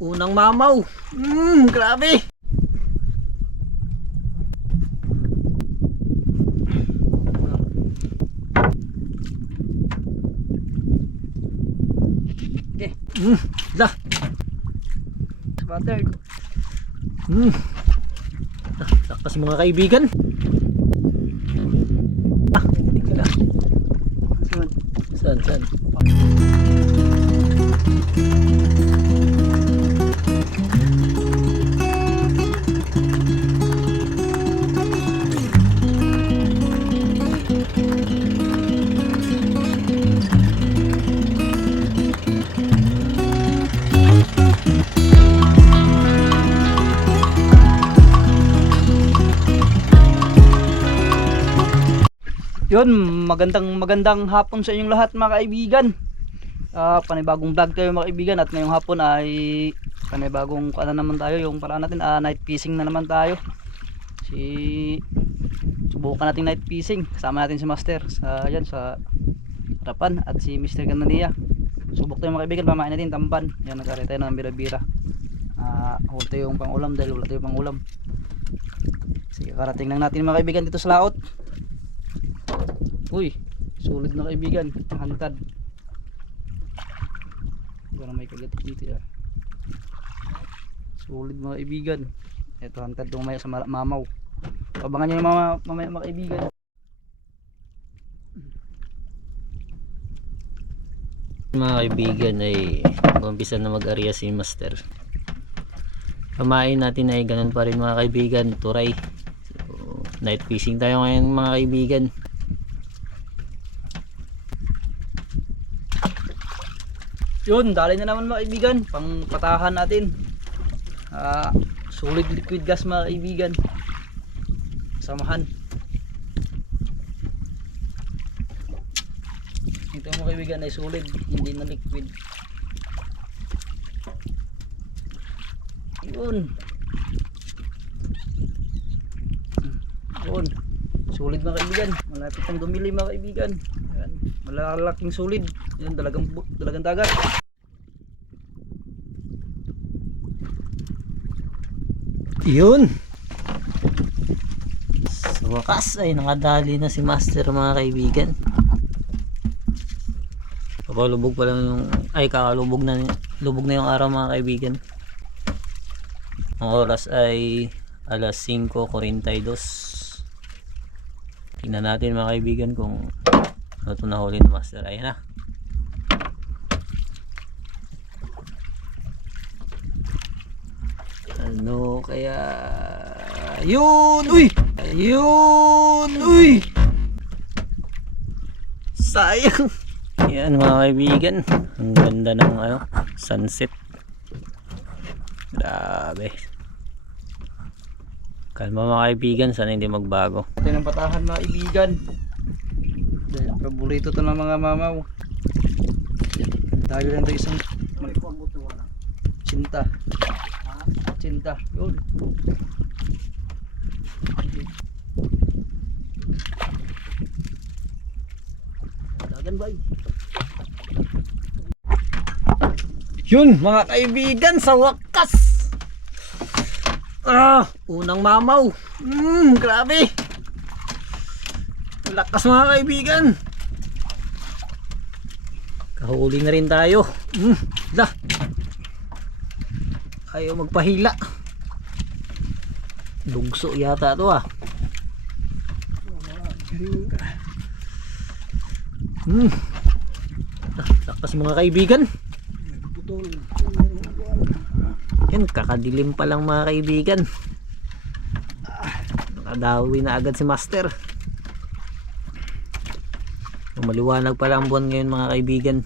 Unang mamaw. Mmm, grabe. Okay. Mm, da. Spotted. Mm. Ah, Lakas mga kaibigan. Ah, hindi ka na. Sunod. Saan, saan? Yun, magandang magandang hapon sa inyong lahat mga kaibigan. Ah, panibagong vlog tayo mga kaibigan at ngayong hapon ay panibagong ano naman tayo yung paraan natin ah, night fishing na naman tayo. Si subukan natin night fishing. Kasama natin si Master sa yan sa harapan at si Mr. Ganania. Subok tayo mga kaibigan, pamain natin tamban. Yan nagkari tayo ng bira-bira. Uh, tayo yung pangulam dahil wala tayong pangulam. Sige, karating lang natin mga kaibigan dito sa laot. Uy, sulit na kaibigan. Hantad. Parang may kagat dito ah. Sulit mga kaibigan. Ito hantad lumaya sa mamaw. Abangan nyo yung mga mamaya mga kaibigan. Mga kaibigan ay umpisa na mag-area si Master. Pamain natin ay ganun pa rin mga kaibigan, turay. So, night fishing tayo ngayon mga kaibigan. Yun, dali na naman mga kaibigan. Pang patahan natin. Ah, solid liquid gas mga kaibigan. Samahan. Ito mga kaibigan ay solid, hindi na liquid. Yun. Yun. Solid mga kaibigan. Malapit ang dumili mga kaibigan. Malalaking solid. Yan dalagang dalagang dagat. Yun. Sa wakas ay nakadali na si Master mga kaibigan. Kakalubog pa lang yung ay kakalubog na lubog na yung araw mga kaibigan. Ang oras ay alas 5.42. Tingnan natin mga kaibigan kung ano ito nahuli ni Master. Ayan na. Ano kaya? Yun uy! Yun uy! Sayang! Yan mga kaibigan. Ang ganda ng ano sunset. Grabe. Kalma mga kaibigan. Sana hindi magbago. Ito ng patahan mga kaibigan. Paborito to ng mga mamaw. Dahil lang ito isang cinta. Cinta. Yun. Dagan ba yun mga kaibigan sa wakas ah unang mamaw mm, grabe lakas mga kaibigan kahuli na rin tayo mm, da ayaw magpahila lugso yata to ah mm. Lakas mga kaibigan yan, kakadilim pa lang mga kaibigan. Nakadawi na agad si Master. Maliwanag pa lang ang buwan ngayon mga kaibigan.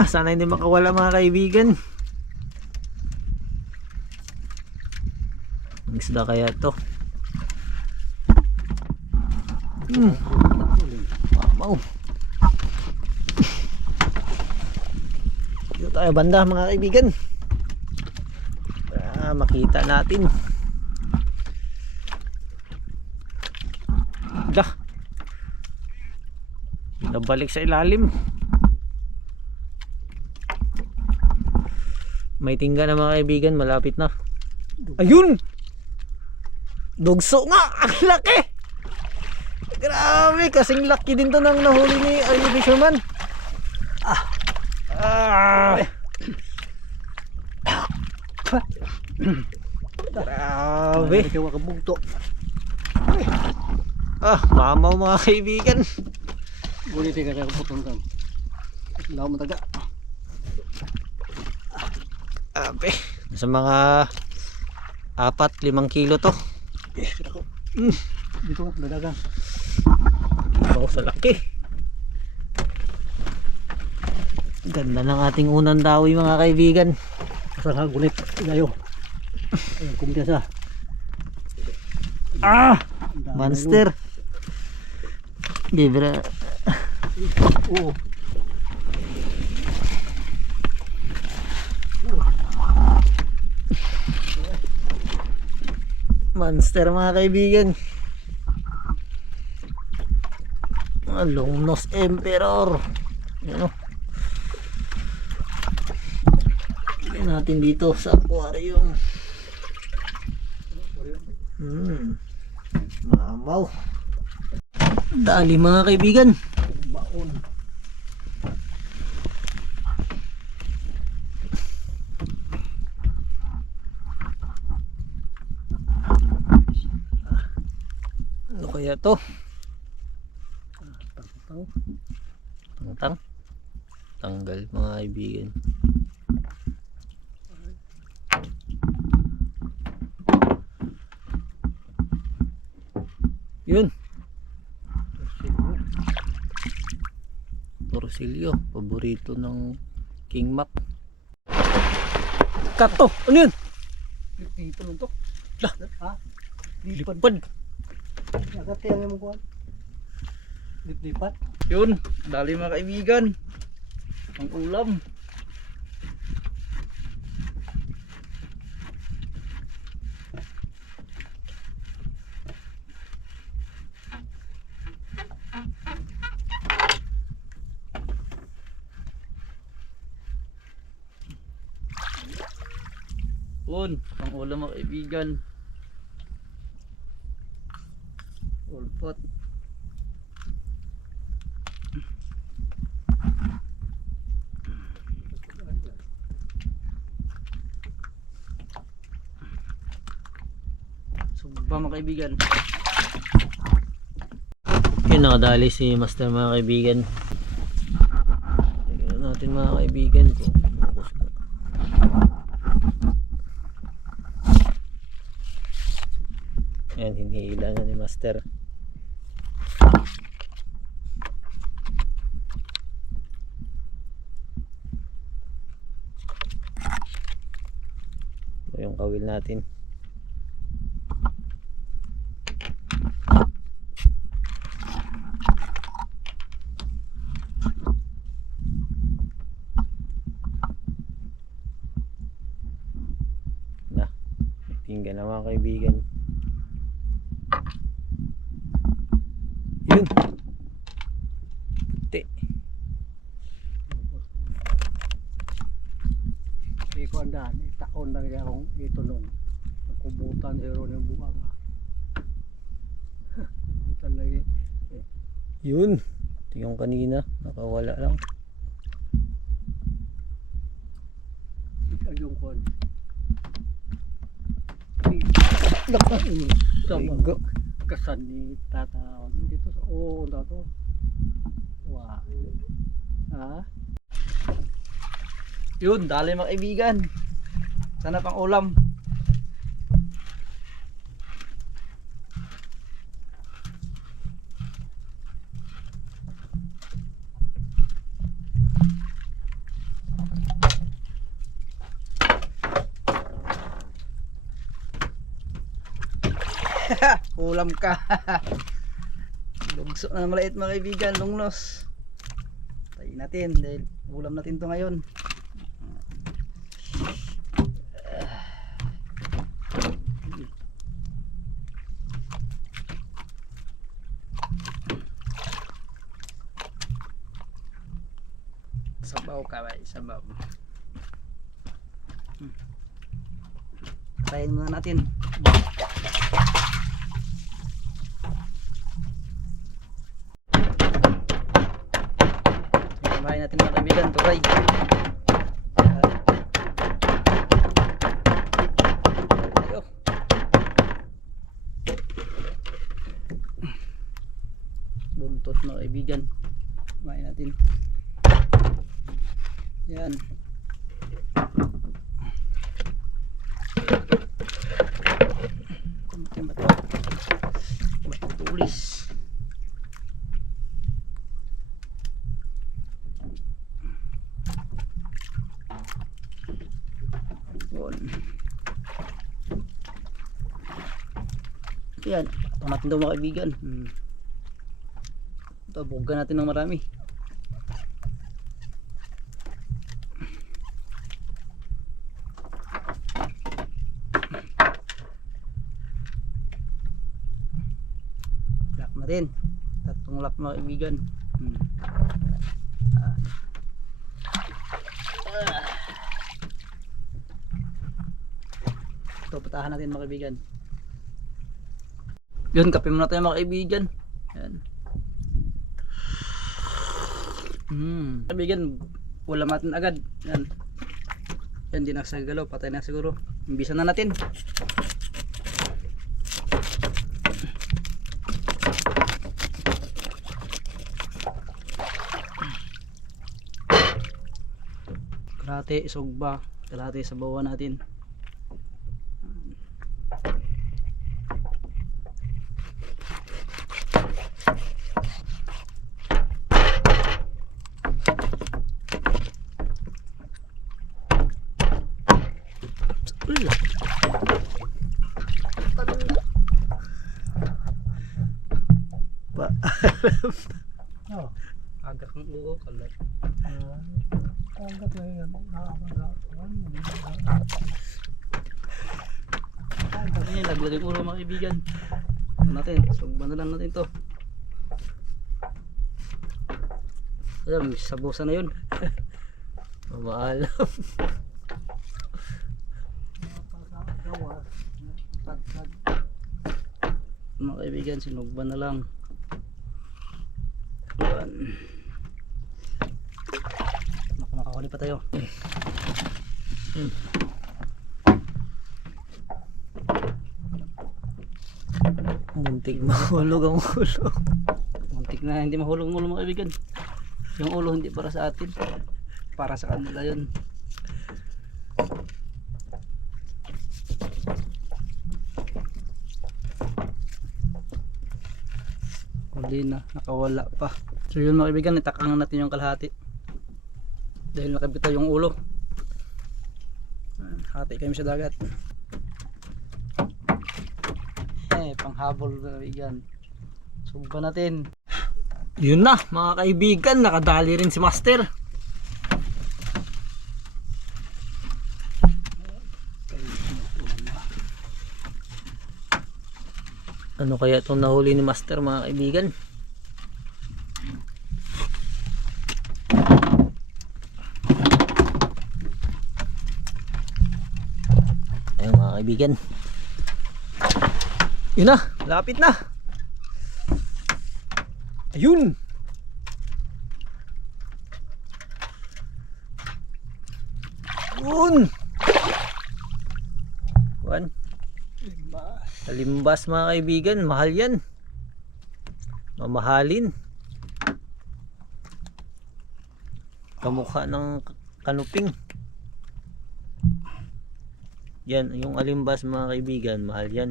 Na, sana hindi makawala mga kaibigan. Ang isda kaya to. Hmm. Wow. Dito tayo banda mga kaibigan. Para makita natin. Dah. Nabalik sa ilalim. May tingga na mga kaibigan, malapit na. Ayun! Dugso nga! Ang laki! Grabe! Kasing laki din to ng nahuli ni Arnie Fisherman. Ah! Ah! Grabe! Ah, mamaw mga kaibigan. Gulit ka sa kaputong kang. Law mo taga. Grabe. Sa mga apat, limang kilo to. Mm. Dito dadagang. Wow, sa laki. Ganda ng ating unang dawi mga kaibigan. Kasal ha, gulit. Igayo. Ayun, kumpiyansa. Ah! Monster. Bibra. Oo. Monster mga kaibigan. Mga long nose emperor. Yan o. Ilagay natin dito sa aquarium. Hmm. Mamaw. Dali mga kaibigan. Baon. Ano kaya to? Tangtang. Tanggal mga kaibigan. Yun. Torsilyo. Paborito ng King Mac. Kato! Ano yun? Dito nun to. Lah. Ha? Lipad. Lipad. Agad yung mo kuhan. Lipat. Yun, dali mga kaibigan. Ang ulam. Yun, ang ulam mga kaibigan. Kaibigan. Yun nakadali si Master mga kaibigan. Tingnan natin mga kaibigan kung focus na. Ayan, hinihila na ni Master. Ito yung kawil natin. na tingga na mga kaibigan yun puti Iko andan, itaon lang niya akong ito nun. Kubutan zero ng buwang. Kubutan lagi. Yun yung kanina nakawala lang Ikaw yung kon. Tama. Ligo. Kasan ni tata. Dito sa oo, oh, dato. Wah. Ha? Yun, dali mga kaibigan. Sana pang ulam. Ulam ka. Lugso na maliit mga kaibigan, lungnos. Tayo natin dahil ulam natin to ngayon. Sabaw ka ba? Sabaw. Hmm. Tayin muna natin. Samahin natin mga kaibigan. Turay. Buntot mga kaibigan. Samahin natin. Yan. Kunti ba ito? Matutulis. Yun. Yan. Ito natin daw mga kaibigan. Hmm. Ito, bugan natin ng marami. lock na rin tatlong lock mga kaibigan hmm. Ah. Ah. ito patahan natin mga kaibigan. Yun kape muna tayo mga kaibigan. Yan. Hmm. kaibigan wala natin agad. Yan. Yan di nagsagalaw patay na siguro. Imbisa na natin. Kalahati sugba kalahati sa bawa natin Uy. Pa. Oh, Agak ng uo kalat. agad na yan. Nakakamaga. Ayan, naglagay ulo mga kaibigan. Ano natin, sugba na lang natin to. May sabusa na yun. Mamaalam. Mga kaibigan, sinugba na lang. Ayan. Naku, nakahuli pa tayo. Muntik mahulog ang ulo. Muntik na hindi mahulog ang ulo mga kaibigan. Yung ulo hindi para sa atin. Para sa kanila yun. Huli na, nakawala pa. So yun mga kaibigan, itakangan natin yung kalahati. Dahil nakabitaw yung ulo. Hati kami sa dagat. Eh, panghabol kaibigan. Suba natin. Yun na, mga kaibigan, nakadali rin si Master. Ano kaya itong nahuli ni Master mga kaibigan? Ayun mga kaibigan. Yun na, lapit na. Ayun! Yun! Kuan. Talimbas mga kaibigan, mahal yan. Mamahalin. Kamukha ng kanuping. Yan, yung alimbas mga kaibigan, mahal yan.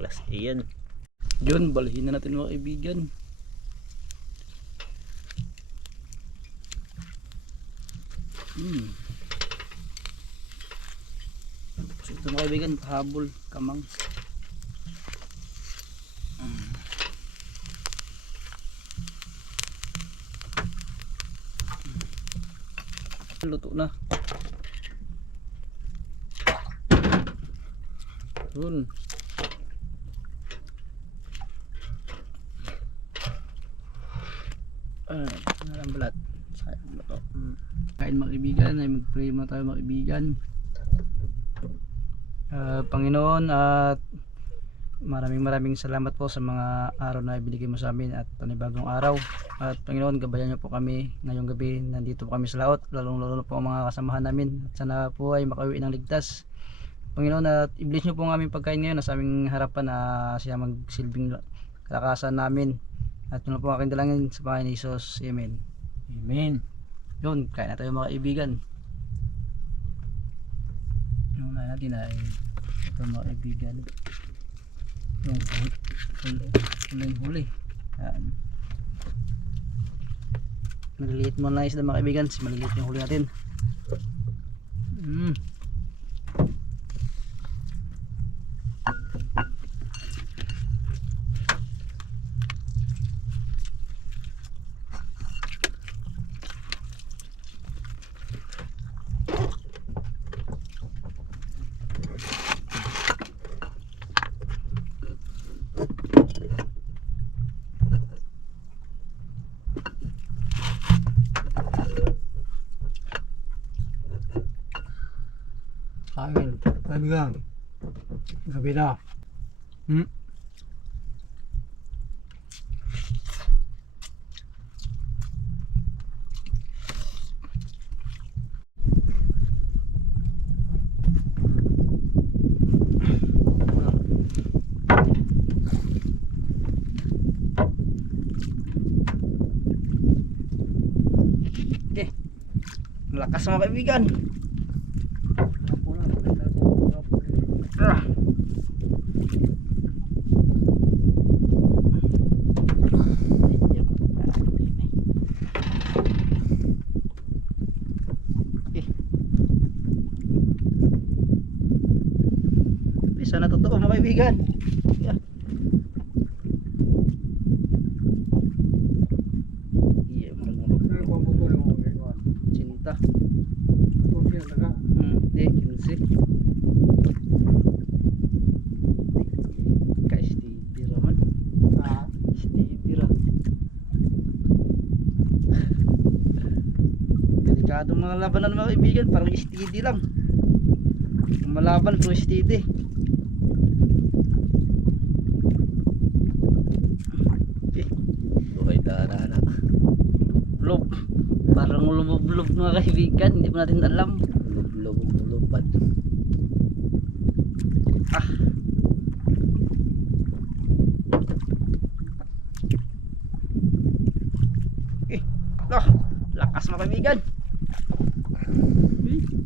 Class A yan. Yun, balihin na natin mga kaibigan. Hmm. So, ito mga kaibigan, habol, kamang. Hmm. Luto na. Yun. Ah, nalang balat. Sayang ba to? Kain mga kaibigan, ay mag-pray muna tayo mga kaibigan. Ah, Panginoon at maraming maraming salamat po sa mga araw na ibinigay mo sa amin at panibagong araw. At Panginoon, gabayan niyo po kami ngayong gabi. Nandito po kami sa laot, lalong lalo po ang mga kasamahan namin. At sana po ay makauwi ng ligtas. Panginoon, at i-bless niyo po ang aming pagkain ngayon na sa aming harapan na siya magsilbing la- kalakasan namin. At na po aking dalangin sa Panginoon ni Jesus. Amen. Amen. Yun, kain na tayo mga kaibigan. Yung unahin natin ay ito mga kaibigan. Yung hul- hul- huling huli. Yan. Maliliit mo na isda mga kaibigan. Si maliliit yung huli natin. Mm. Gabi na. Hmm. Okay. Malakas mga kaibigan. Ah. Eh. Eh, Sana kaibigan. Yeah. Iya, mulog-mulog. Sir, kung ginagawa. Cinta. Turkey ang taga. Hmm, di, 15. Kay Stevie raman. Ah, Stevie ra. Delikado mga labanan mga kaibigan, parang steady lang. Ang Malaban pero steady. Eh, Buhay darana. Blob. Parang lumublob mga kaibigan, hindi mo natin alam. Lublog, lumulupad. Ah. Eh, ah, lakas mga kaibigan. Hmm.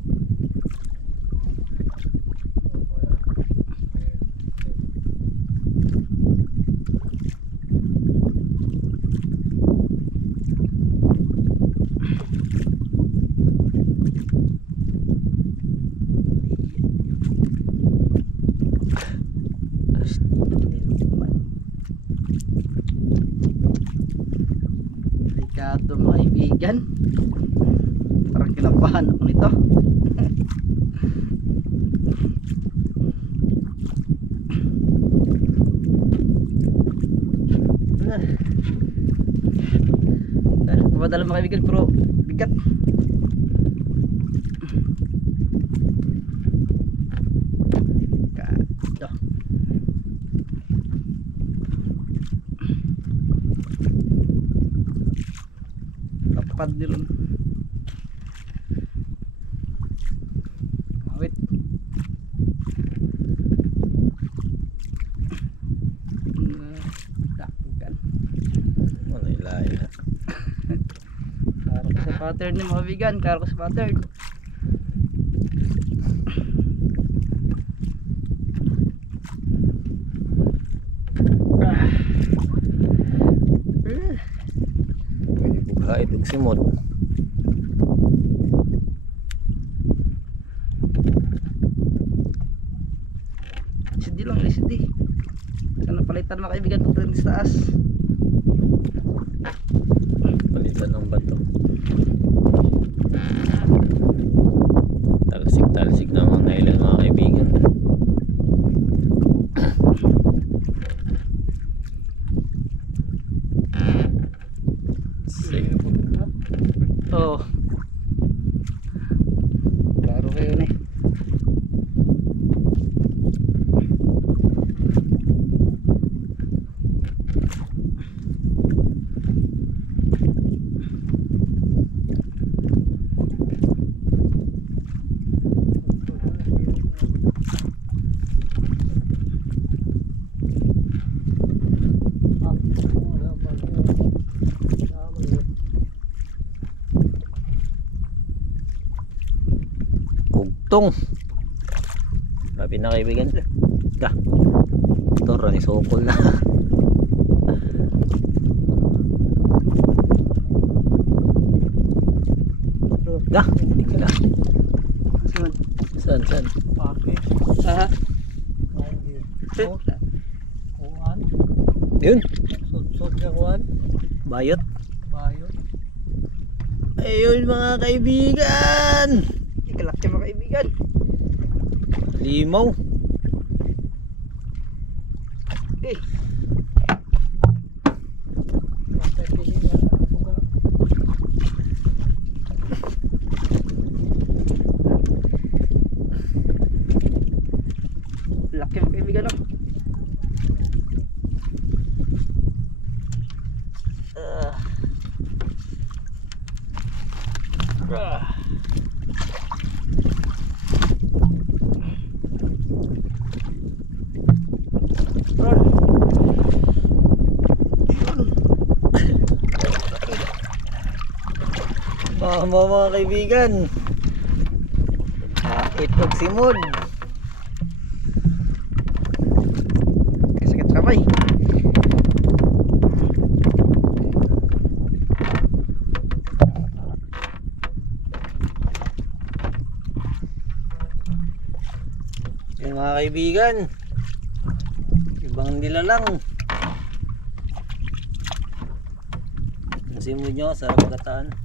Delikado mga kaibigan. Parang kinabahan ako nito. Pumadala mga kaibigan pero bigat. Pattern ni mga ko sa pattern. Ah. Eh. Pwede bughaid og simot. SD lang SD sana palitan mga kaibigan pag sa taas Palitan ng bato. Talsik-talsik na mga nailan mga kaibigan. Sige. Oo. Klaro kayo ni. Grabe na kaibigan. Ka. Ito, Ronnie Sokol na. Da, tingnan. Saan? Saan, saan? Yun, bayot. Bayo. Ayun mga kaibigan. Mga kaibigan. Limaw. Eh, laki mga kaibigan oh. Ah. Ah. Mama mga kaibigan. Itlog si Mod. Sakit kamay. Yun mga kaibigan. Ibang nila lang. Ang simod nyo, sarap kataan.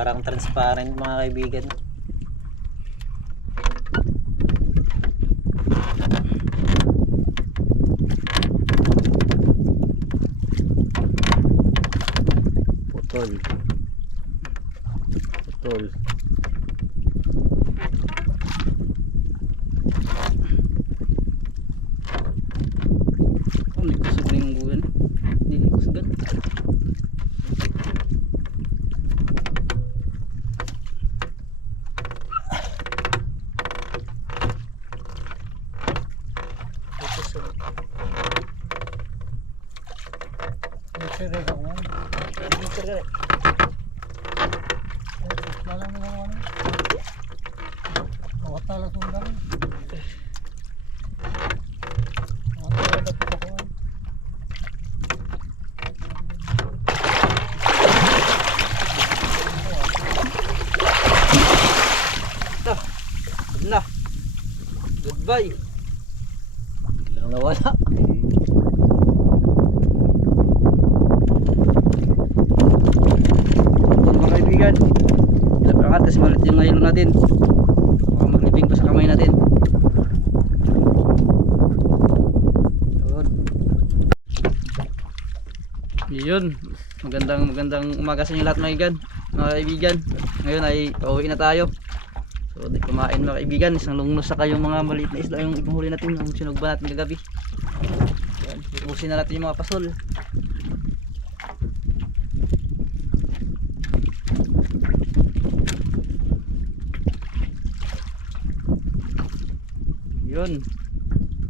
Parang transparent mga kaibigan. Putol. Putol. Oh, may kusog na yung buwan. Hindi kusugan. Sire ka kuhan. Meter ka rin. Malang naman ano. Awatala sundan. Awatala dapat ako kuhan. Good na. Goodbye. Biglang nawala. Ito mga kaibigan. Ang atas malit yung ngayon natin. Baka maglibing pa sa kamay natin. Yun. Magandang magandang umaga sa inyo lahat mga kaibigan. Mga kaibigan. Ngayon ay pauwi na tayo. Kumain mga kaibigan. Isang lungnos sa kayong mga maliit na isla yung ipanghuli natin. Yung sinugba natin kagabi. Yan. Ubusin na natin yung mga pasol. Yun.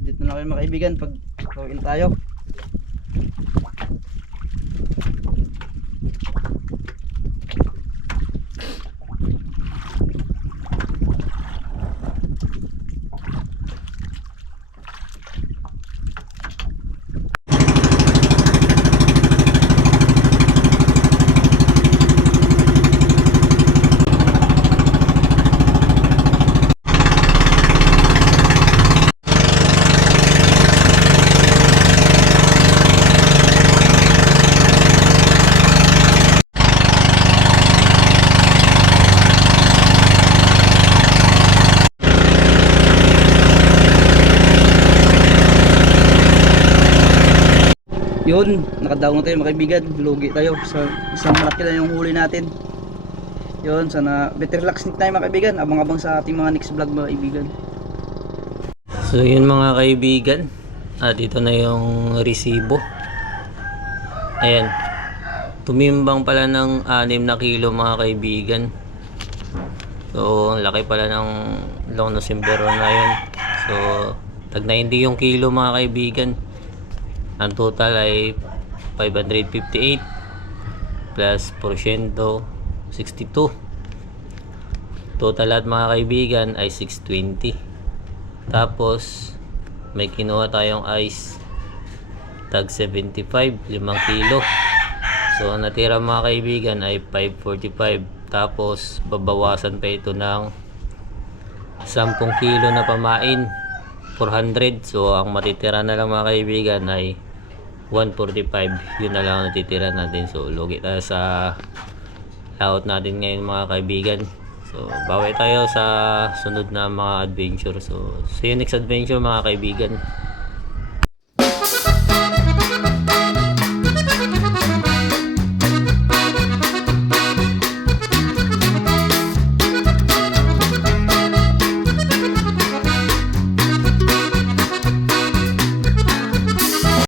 Dito na kayo mga kaibigan pag kawin tayo. Yun, nakadaw na tayo mga kaibigan. Lugi tayo sa isang malaki na yung huli natin. Yun, sana better relax tayo mga kaibigan. Abang-abang sa ating mga next vlog mga kaibigan. So yun mga kaibigan. At ito na yung resibo. Ayan. Tumimbang pala ng 6 na kilo mga kaibigan. So ang laki pala ng long na simbero na yun. So tag 90 yung kilo mga kaibigan. Ang total ay 558 plus porsyento 62. Total lahat mga kaibigan ay 620. Tapos, may kinuha tayong ice tag 75, 5 kilo. So, ang natira mga kaibigan ay 545. Tapos, babawasan pa ito ng 10 kilo na pamain, 400. So, ang matitira na lang mga kaibigan ay 145. Yun na lang ang natitira natin. So, lugi tayo sa layout natin ngayon mga kaibigan. So, bawi tayo sa sunod na mga adventure. So, see you next adventure mga kaibigan.